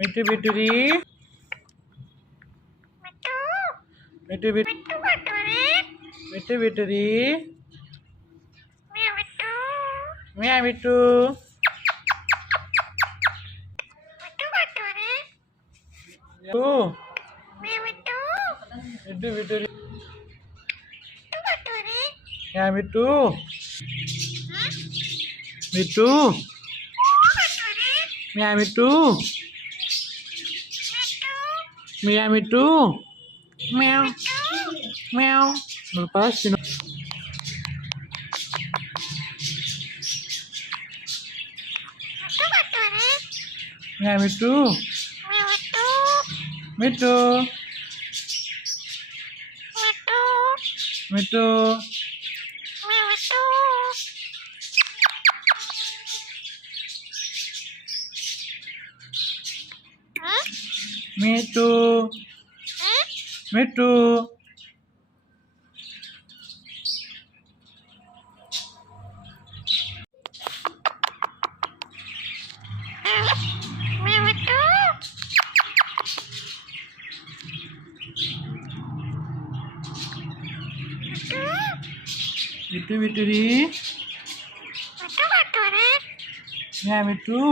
मिठू बिटुरी मिठू बिटू मिठू बिटुरी म्या मिठू तू मिठू बिटुरी म्या मिठू मिठू म्या मिठू म्या मिठू म्याव म्याव lepas sini ya mitu mitu mitu mitu mitu Itu bituri. Ya, itu.